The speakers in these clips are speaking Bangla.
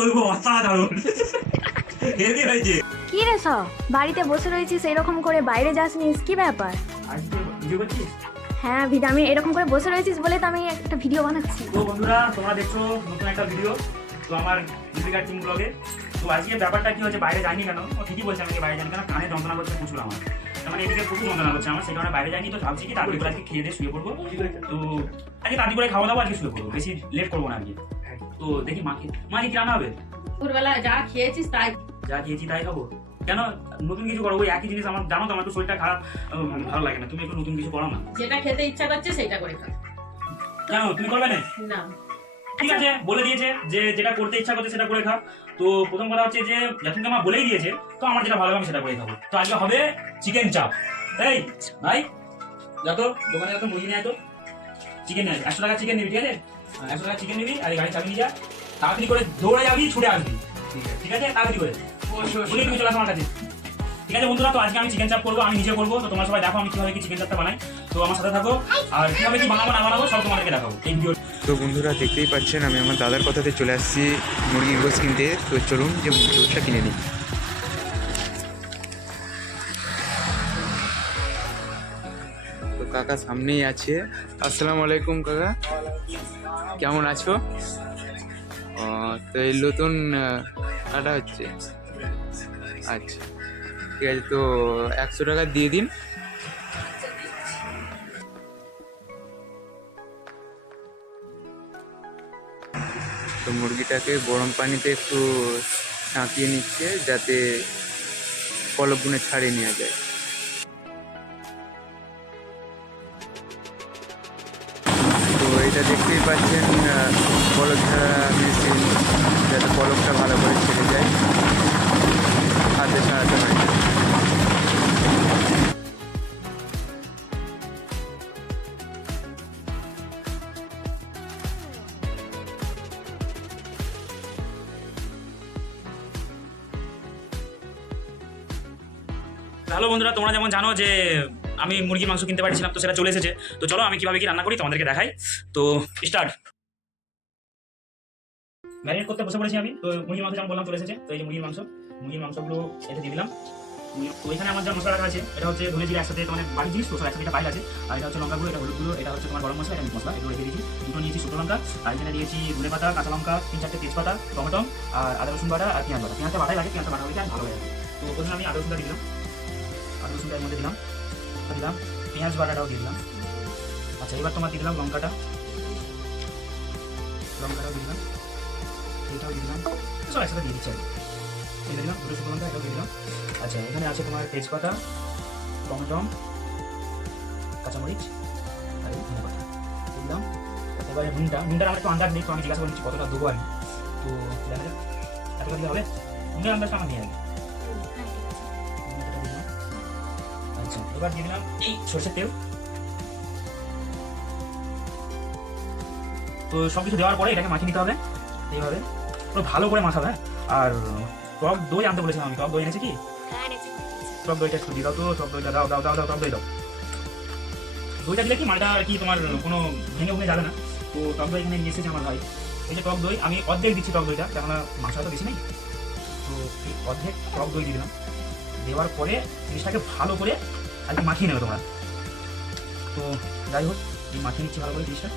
বলবো অসাধারণ হেভি হয়েছে। কি রে সব বাড়িতে বসে রয়েছিস এরকম করে, বাইরে যাসনিস, কি ব্যাপার? আজকে ভিডিও করছিস? হ্যাঁ ভিডিও, আমি এরকম করে বসে রয়েছিস বলে তো আমি একটা ভিডিও বানাচ্ছি। তো বন্ধুরা তোমরা দেখছো নতুন একটা ভিডিও তো আমার দীপিকার টিম ব্লগে। তো আজকে ব্যাপারটা কি হচ্ছে, বাইরে যাইনি কেন? ও ঠিকই বলছে আমি বাইরে যাইনি কেন, কানে যন্ত্রণা করছে প্রচুর আমার, তার মানে এদিকে প্রচুর যন্ত্রণা করছে আমার, সেই কারণে বাইরে যাইনি। তো ভাবছি কি তাড়াতাড়ি করে আজকে খেয়ে দিয়ে শুয়ে পড়বো। তো আজকে তাড়াতাড়ি করে খাওয়া দাওয়া আজকে শুয়ে পড়বো, বেশি লেট করবো না আজকে। তো দেখি মাকে কি রান্না হবে। দুপুরবেলা যা খেয়েছিস তাই। যা খেয়েছি তাই খাবো কেন? নতুন কিছু করো, ওই একই জিনিস আমার, জানো তো আমার একটু শরীরটা খারাপ, ভালো লাগে না। তুমি একটু নতুন কিছু করো না। যেটা খেতে ইচ্ছা করছে সেটা করে খা। কেন তুমি করবে না? না, ঠিক আছে, বলে দিয়েছে যে যেটা করতে ইচ্ছা করছে সেটা করে খাও। তো প্রথম কথা হচ্ছে যে যখন আমার বলেই দিয়েছে, তো আমার যেটা ভালো লাগে আমি সেটা করে খাবো। তো আজকে হবে চিকেন চাপ। এই ভাই যত দোকানে যত মুরগি নিয়ে তো চিকেন নিয়ে 100 টাকা চিকেন নিবি, ঠিক আছে? 100 টাকা চিকেন নিবি আর এই গাড়ি চাবি নিয়ে যা, তাড়াতাড়ি করে দৌড়ে যাবি, ছুটে আসবি, ঠিক আছে? তাড়াতাড়ি করে বলে তুমি চলে আসো আমার কাছে, ঠিক আছে বন্ধুরা? তো আজকে আমি চিকেন চাপ করবো, আমি নিজে করবো। তো তোমরা সবাই দেখো আমি কিভাবে কি চিকেন চাপটা বানাই। তো আমার সাথে থাকো, আর কিভাবে কি বানাবো না বানাবো সব তোমাদেরকে দেখাবো এই ভিডিও। তো বন্ধুরা দেখতেই পাচ্ছেন আমি আমার দাদার কথাতে চলে আসছি মুরগির গোশ কিনতে। তো চলুন যে মুরগির গোশটা কিনে নিই। তো কাকা সামনেই আছে। আসসালামু আলাইকুম কাকা, কেমন আছো? তো এই নতুন কাটা হচ্ছে, আচ্ছা ঠিক আছে। তো 100 টাকা দিয়ে দিন। তো মুরগিটাকে গরম পানিতে একটু ছাঁকিয়ে নিচ্ছে যাতে পলকগুলো ছাড়িয়ে নেওয়া যায়। তো এটা দেখতেই পাচ্ছেন পলক ছাড়া মেশিন, যাতে পলকটা ভালো করে ছেড়ে যায়, হাতে ছাড়াতে হয় না। হ্যালো বন্ধুরা, তোমরা যেমন জানো যে আমি মুরগির মাংস কিনতে পারছিলাম, তো সেটা চলে এসেছে। তো চলো আমি কিভাবে কি রান্না করি তোমাদেরকে দেখাই। তো স্টার্ট। ম্যারিনেট করতে বসে পড়েছি আমি। তো মুরগির মাংস যেমন বললাম চলে এসেছে। তো এই যে মুরগির মাংসগুলো এটা দিয়ে দিলাম। তো এখানে আমার যা মশলা রাখা আছে, এটা হচ্ছে ধনে জিরে একসাথে, তোমার বাড়ির জিনিস তো সব একসাথে, এটা বাইরে আছে। আর এটা হচ্ছে লঙ্কা গুঁড়ো, এটা হলুদ গুঁড়ো, এটা হচ্ছে তোমার গরম মশলা, এটা মিট মশলা, এগুলো রেখে দিয়েছি। দুটো নিয়েছি শুকনো লঙ্কা, আর এখানে দিয়েছি ধনে পাতা, কাঁচা লঙ্কা, 3-4টে তেজপাতা, টমেটো, আর আদা রসুন বাটা, আর পেঁয়াজ বাটা। পেঁয়াজটা বাটাই লাগে, পেঁয়াজটা বাটা হলে আর ভালো লাগে। তো প্রথমে আমি আদা রসুনটা দিয়ে দিলাম, আদা রসুনটা এর মধ্যে দিলাম, পেঁয়াজ বাটাটাও দিয়ে দিলাম। আচ্ছা এবার তোমার দিয়ে দিলাম লঙ্কাটাও দিয়ে দিলাম, এটাও দিয়ে দিলাম, সব একসাথে দিয়ে দিচ্ছি আর দিয়ে দিলাম। দুটো শুকনো লঙ্কা, এটাও দিয়ে দিলাম। আচ্ছা এখানে আছে তোমার তেজপাতা, টমেটো, কাঁচামরিচ আর ধনে পাতা দিলাম। এবারে নুনটা আমার একটু আন্দাজ নেই, তো আমি জিজ্ঞাসা করে নিচ্ছি কতটা দেবো আমি। তো দেখা যাক এতটা দিলে হবে, নুনের আন্দাজটা আমার নিয়ে আগে। আচ্ছা এবার দিয়ে দিলাম এই সরষের তেল। তো সব কিছু দেওয়ার পরে এটাকে মাখিয়ে নিতে হবে এইভাবে, পুরো ভালো করে মাখাবে। আর টক দই আনতে বলেছিলাম আমি, টক দই এনেছি কি? টক দইটা একটু দিয়ে দাও তো, টক দইটা দাও দাও দাও দাও, টক দই দাও। দইটা দিলে কি মালটা আর কি তোমার কোনো ভেঙে ভেঙে যাবে না। তো টক দই এখানে নিয়ে এসেছে আমার ভাই। এই যে টক দই আমি অর্ধেক দিচ্ছি টক দইটা, কেননা মাংস তো বেশি নেই। তো এই অর্ধেক টক দই দিয়ে দিলাম। দেওয়ার পরে জিনিসটাকে ভালো করে আর কি মাখিয়ে নেবে তোমরা। তো যাই হোক এই মাখিয়ে নিচ্ছি ভালো করে জিনিসটা।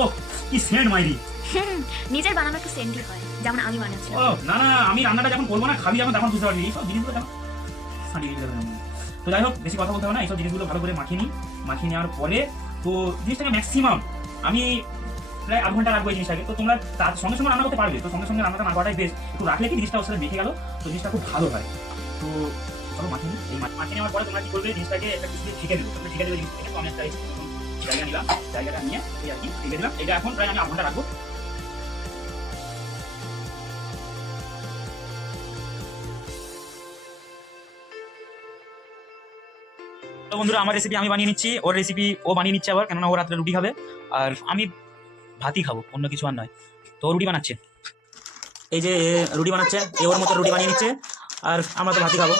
ও কি সেন্ট মাইরি! নিজের বানানো একটু সেন্টই হয়, যেমন আমি বানাচ্ছি। ও না না, আমি রান্নাটা যখন করবো না, খাবি যখন, তখন বুঝতে পারবি এইসব জিনিসগুলো কেমন। তো যাই হোক বেশি কথা বলতে হবে না, এইসব জিনিসগুলো ভালো করে মাখিয়ে নিই। মাখিয়ে নেওয়ার পরে তো জিনিসটাকে ম্যাক্সিমাম আমি প্রায় আধ ঘন্টা রাখবো এই জিনিসটাকে। তো তোমরা তার সঙ্গে সঙ্গে রান্না করতে পারবে, তো সঙ্গে সঙ্গে রান্নাটা না করাটাই বেশ। একটু রাখলে কি জিনিসটা ওর সাথে মেখে গেল, তো জিনিসটা খুব ভালো হয়। তো চলো মাখিয়ে নিই। এই মাখিয়ে নেওয়ার পরে তোমরা কি করবে, জিনিসটাকে একটা কিছু দিয়ে ঢেকে দেবে। তোমরা ঢেকে দেবে জিনিসটাকে। তো আমি একটা জায়গা নিলাম, জায়গাটা নিয়ে এই আর কি ঢেকে দিলাম। এটা এখন প্রায় আমি আধ ঘন্টা রাখবো। তো বন্ধুরা আমার রেসিপি আমি বানিয়ে নিচ্ছি, ওর রেসিপি ও বানিয়ে নিচ্ছে আবার, কেননা ও রাত্রে রুটি খাবে আর আমি ভাতই খাবো, অন্য কিছু আর নয়। তো রুটি বানাচ্ছে, এই যে রুটি বানাচ্ছে, এ ওর মতো রুটি বানিয়ে নিচ্ছে, আর আমরা তো ভাতই খাবো।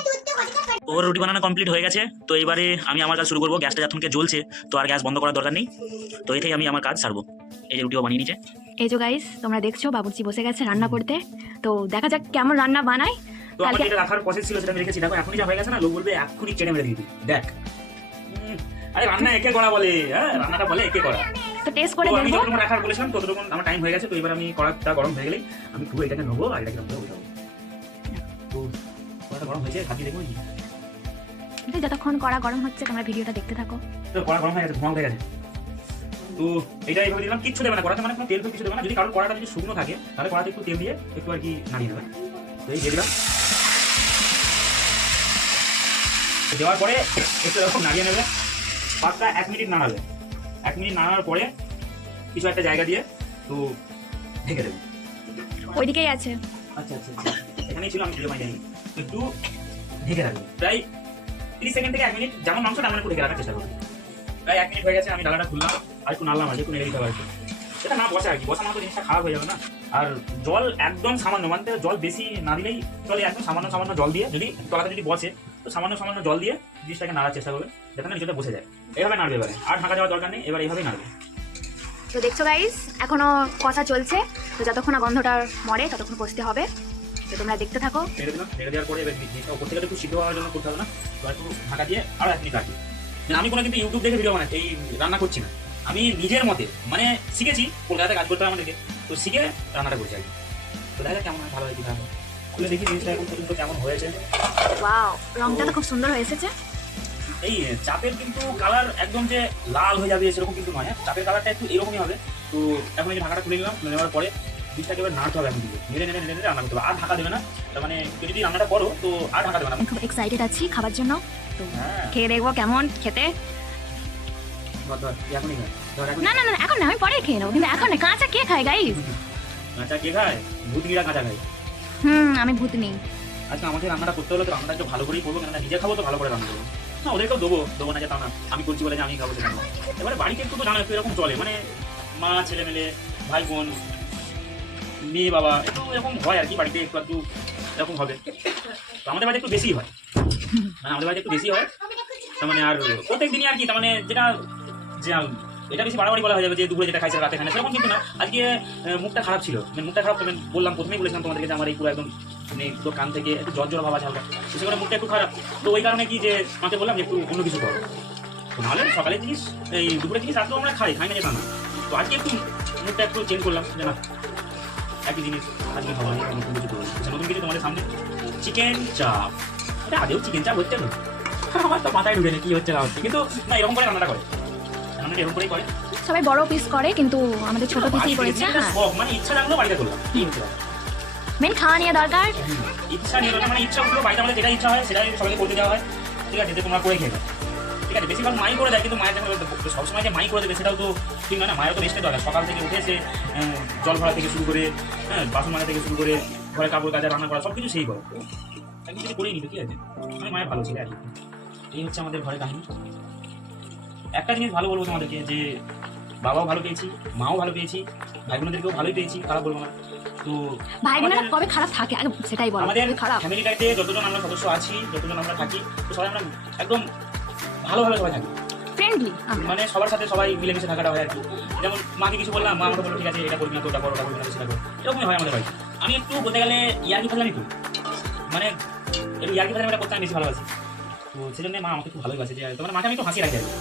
ওর রুটি বানানো কমপ্লিট হয়ে গেছে। তো এবারে আমি আমার কাজ শুরু করবো। গ্যাসটা যতক্ষণকে জ্বলছে, তো আর গ্যাস বন্ধ করার দরকার নেই। তো এটাই আমি আমার কাজ সারবো। এই যে রুটিও বানিয়ে নিচ্ছে, এই যে গাইস, তোমরা দেখছো বাবুর্চি বসে গেছে রান্না করতে। তো দেখা যাক কেমন রান্না বানায়। তো আমার কালকে যেটা রাখার প্রসেস ছিল সেটা আমি রেখেছি। দেখো এখনই যা হয়ে গেছে না, লোক বলবে এক্ষুনি চেনে মেরে দিবি। দেখ আরে রান্না একে করা বলে, হ্যাঁ রান্নাটা বলে একে করা। তো টেস্ট করে তো আমি দেখবো। যতক্ষণ রাখার বলেছিলাম ততক্ষণ আমার টাইম হয়ে গেছে। তো এবার আমি কড়াটা গরম হয়ে গেলেই আমি পুরো এটাকে নেবো আর এটাকে নেবো। তো কড়াটা গরম হয়েছে, খাবি দেখবো নাকি? কিন্তু যতক্ষণ কড়া গরম হচ্ছে তোমরা ভিডিওটা দেখতে থাকো। তো কড়া গরম হয়ে গেছে, ধোঁয়া উঠে গেছে। তো এটা এইভাবে দিলাম, কিচ্ছু দেবে না কড়াতে, মানে কোনো তেল তো কিছু দেবে না। যদি কারোর কড়াটা যদি শুকনো থাকে তাহলে কড়াতে একটু তেল দিয়ে একটু আর কি নাড়িয়ে দেবে। তো এই দিয়ে দিলাম, দেওয়ার পরে একটু এরকম নাড়িয়ে নেবে। পাঁচটা 1 মিনিট নাড়াবে। 1 মিনিট নাড়ানোর পরে কিছু একটা জায়গা দিয়ে তো ঢেকে দেবে। ওইদিকেই আছে। আচ্ছা আচ্ছা আচ্ছা, এখানেই ছিল, আমি খুঁজে পাই জানি। একটু ঢেকে রাখবো প্রায় 30 সেকেন্ড থেকে 1 মিনিট, যেমন মাংস তেমন একটু ঢেকে রাখার চেষ্টা করবো। প্রায় 1 মিনিট হয়ে গেছে, আমি ডালাটা খুললাম আর একটু নাড়লাম, আর একটু নেড়ে দিতে পারছি। এটা না বসে আর কি, বসা মাংস জিনিসটা খারাপ হয়ে যাবে না। আর জল একদম সামান্য, মানে জল বেশি না দিলেই চলে, একদম সামান্য সামান্য জল দিয়ে যদি তলাতে যদি বসে তো সামান্য সামান্য জল দিয়ে জিনিসটাকে নাড়ার চেষ্টা করবে যেখানে নিচেটা বসে যায়। এইভাবে নাড়বে এবারে, আর ঢাকা দেওয়ার দরকার নেই, এবার এইভাবেই নাড়বে। তো দেখছো গাইস, এখনো কষা চলছে। তো যতক্ষণ না গন্ধটা মরে ততক্ষণ কষতে হবে। তো তোমরা দেখতে থাকো। ঢেকে দিলাম, ঢেকে দেওয়ার পরে এবার জিনিসটা উপর থেকে একটু সিদ্ধ হওয়ার জন্য করতে হবে না, তো একটু ঢাকা দিয়ে আরো 1 মিনিট রাখি। আমি কোনো কিন্তু ইউটিউব দেখে ভিডিও বানাই এই রান্না করছি না, আমি নিজের মতে মানে শিখেছি, কলকাতাতে কাজ করতে হয় আমাদেরকে, তো শিখে রান্নাটা করছি আর কি। তো দেখা যাক কেমন হয়, ভালো হয় কি না হয়। খুলে দেখি জিনিসটা এখন পর্যন্ত কেমন হয়েছে। ওয়াও, রংটা তো খুব সুন্দর হয়ে এসেছে। এই চাপের কিন্তু কালার একদম যে লাল হয়ে যাবে সেরকম কিন্তু নয়, হ্যাঁ চাপের কালারটা একটু এরকমই হবে। তো এখন এই যে ঢাকাটা খুলে নিলাম, খুলে নেওয়ার পরে জিনিসটাকে এবার নাড়তে হবে, এখন দিকে নেড়ে নেড়ে নেড়ে নেড়ে রান্না করতে হবে। আর ঢাকা দেবে না, তার মানে কেউ যদি রান্নাটা করো তো আর ঢাকা দেবে না। আমি খুব এক্সাইটেড আছি খাবার জন্য। তো হ্যাঁ খেয়ে দেখবো কেমন খেতে। ধর ধর এখনই খায়, ধর এখন। না না না, এখন না, আমি পরে খেয়ে নেবো। কিন্তু এখন না, কাঁচা কে খায় গাইস? কাঁচা কে খায়? ভূতনিরা কাঁচা খায়। আমি ভূতনি। আজকে আমাকে রান্নাটা করতে হলে তো রান্নাটা একটু ভালো করেই করবো, কেননা নিজে খাবো তো ভালো করে রান্না করবো না, ওদেরকেও দেবো না যে তা না, আমি করছি বলে যে আমি খাবো সেটা না। এবারে বাড়িতে একটু তো জানো একটু এরকম চলে, মানে মা ছেলে মেলে ভাই বোন মেয়ে বাবা একটু এরকম হয় আর কি, বাড়িতে একটু একটু এরকম হবে। তো আমাদের বাড়িতে একটু বেশি হয়, মানে আমাদের বাড়িতে একটু বেশি হয়। তার মানে আর প্রত্যেক দিনই আর কি, তার মানে যেটা যে এটা বেশি বাড়াবাড়ি বলা হয়ে যাবে যে দুপুরে যেটা খাইছে রাতে খানে, সেরকম কিন্তু না। আজকে মুখটা খারাপ ছিল, মানে মুখটা খারাপ, তুমি বললাম প্রথমেই বলেছিলাম তোমাদেরকে যে আমার এই পুরো একদম মানে পুরো কান থেকে একটু জ্বর জ্বর ভাব আছে হালকা, তো সেখানে মুখটা একটু খারাপ। তো ওই কারণে কি যে মাকে বললাম যে একটু অন্য কিছু করো। তো নাহলে সকালের জিনিস এই দুপুরের জিনিস রাতেও আমরা খাই না যেটা না। তো আজকে একটু মুখটা একটু চেঞ্জ করলাম যে না একই জিনিস আজকে খাওয়া হয়, নতুন কিছু করবো। নতুন কিছু তোমাদের সামনে চিকেন চাপ। এটা আদেও চিকেন চাপ হচ্ছে না, আমার তো মাথায় ঢুকে নেই কি হচ্ছে না হচ্ছে, কিন্তু না এরকম করে রান্নাটা করে, রান্নাটা এরকম করেই করে। সবাই বড় পিস করে কিন্তু আমাদের ছোট পিসই করেছে। মানে ইচ্ছা লাগলো বাড়িতে করলাম, কি হচ্ছে মেন খাওয়া নিয়ে দরকার। ইচ্ছা নিয়ে মানে ইচ্ছা হলো বাড়িতে আমাদের যেটা ইচ্ছা হয় সেটাই সবাইকে করতে দেওয়া হয়। ঠিক আছে, যে তোমরা করে খেয়ে ঠিক আছে, বেশিরভাগ মাই করে দেয়, কিন্তু মায়ের সবসময় যে মাই করে দেবে সেটাও তো ঠিক নয় না। মায়ের তো রেস্টের দরকার, সকাল থেকে উঠে এসে জল ভরা থেকে শুরু করে বাসন মাজা থেকে শুরু করে ঘরে কাপড় কাচা রান্না করা সব কিছু সেই করে। আমি কিছু করেই নিত, ঠিক আছে, মানে মায়ের ভালো ছিল আর কি। এই হচ্ছে আমাদের ঘরের কাহিনী। একটা জিনিস ভালো বলবো তোমাদেরকে যে বাবাও ভালো পেয়েছি, মাও ভালো পেয়েছি, ভাই বোনদেরকেও ভালোই পেয়েছি, খারাপ বলবো না। তো ভাই বোনেরা কবে খারাপ থাকে আগে সেটাই বলো। আমাদের খারাপ ফ্যামিলিটাতে যতজন আমরা সদস্য আছি, যতজন আমরা থাকি, তো সবাই আমরা একদম ভালোভাবে সবাই থাকি, ফ্রেন্ডলি। মানে সবার সাথে সবাই মিলেমিশে থাকাটা হয় আর কি। যেমন মাকে কিছু বললাম, মা আমাকে বললো ঠিক আছে এটা করবি না, তো ওটা করো, ওটা করবি না, সেটা করো, এরকমই হয় আমাদের বাড়িতে। আমি একটু বলতে গেলে ইয়ার্কি ফেলামি করি, মানে একটু ইয়ার্কি ফেলামিটা করতে আমি বেশি ভালোবাসি। তো সেজন্য মা আমাকে খুব ভালোই বাসে, যে তোমার মাকে আমি একটু হাসি রাখি আর কি।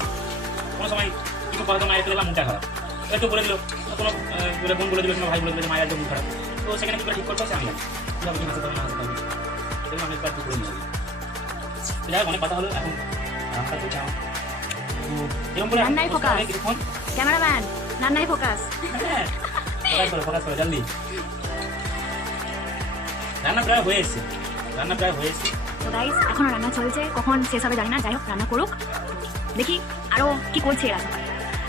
কোনো সময় কিছু কথা তো মায়ের পেলাম মুখটা খারাপ, একটু বলে দিল, কোনো বোন বলে দিল, কোনো ভাই বলে দিল যে মায়ের একদম মুখ খারাপ, তো সেখানে কি করে ঠিক করতে হচ্ছে আমি জানি, কীভাবে কি হাসাতে হবে না হাসাতে হবে, সেগুলো আমি একটু করে নিই। যাই হোক, অনেক কথা হলো, এখন রান্নাটা করছি আমার। তো এরকম করে রান্নায় ফোকাস। কিছুক্ষণ ক্যামেরাম্যান রান্নায় ফোকাস। ফোকাস করে জলদি। রান্না প্রায় হয়ে এসছে, রান্না প্রায় হয়ে এসছে। তো গাইস এখনো রান্না চলছে, কখন শেষ হবে জানি না। যাই হোক রান্না করুক, দেখি আরো কি করছে এরা।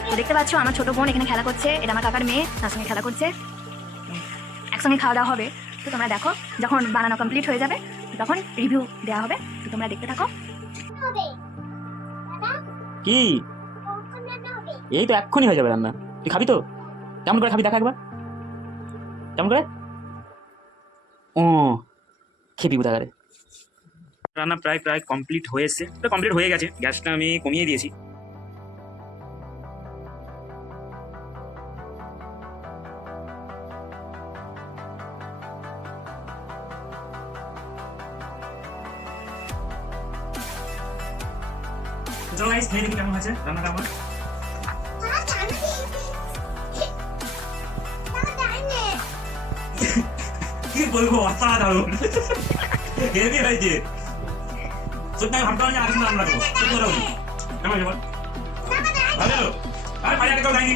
তো দেখতে পাচ্ছ আমার ছোট বোন এখানে খেলা করছে, এটা আমার কাকার মেয়ে, তার সঙ্গে খেলা করছে, একসঙ্গে খাওয়া দাওয়া হবে। তো তোমরা দেখো, যখন বানানো কমপ্লিট হয়ে যাবে তখন রিভিউ দেওয়া হবে, তো তোমরা দেখতে থাকো। কি এই তো এক্ষুনি হয়ে যাবে রান্না, তুই খাবি তো? কেমন করে খাবি দেখা একবার, কেমন করে? ও খেপি কোথাকারে। রান্না প্রায় প্রায় কমপ্লিট হয়েছে, তো কমপ্লিট হয়ে গেছে, গ্যাসটা আমি কমিয়ে দিয়েছি। চলো গাইস খেয়ে দেখি কেমন হয়েছে রান্নাটা আমার। কি বলবো অসাধারণ হেভি হয়েছে সত্যি আমি ভাবতে পারি যে আরেকদিন রান্না করবো সত্যি কথা বলি কেমন হয়েছে বল ভালো হলো আর ভাই আগে কেউ দেয়নি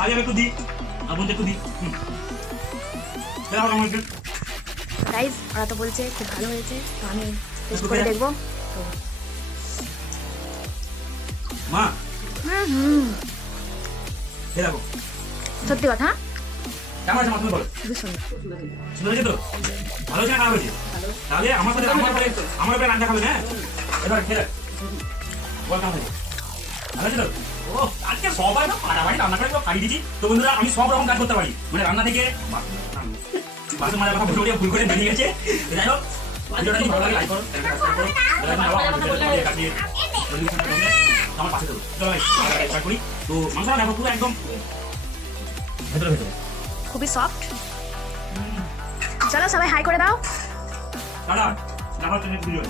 আজ আমি একটু দিই আর বলতে একটু দিই দেখো কেমন হয়েছে গাইজ ওরা তো বলছে খুব ভালো হয়েছে, তো আমি টেস্ট করে দেখবো। মা হুম এ দেখো সত্যি কথা, কেমন আছে মা তুমি বলো খুবই সুন্দর। সুন্দর হয়েছে তো ভালো হয়েছে না খারাপ হয়েছে তাহলে আমার সাথে আমার উপরে রান্না খাবে না এবার খেলে বল কেমন হয়েছে ভালো আছে তো ও আজকে সবাই না পাড়াবাড়ি রান্না করে খাইয়ে দিচ্ছি তো বন্ধুরা আমি সব রকম কাজ করতে পারি মানে রান্না থেকে বাসন মাজার কথা বলে ভুল করে বেরিয়ে গেছে যাই হোক ভিডিওটা যদি ভালো লাগে লাইক করো আমার পাশে দেবো চলো স্টার্ট করি তো মাংসটা দেখো পুরো একদম ভেতরে ভেতরে খুবই সফট। চলো সবাই হাই করে দাও। টাটা দেখা হচ্ছে নেক্সট ভিডিও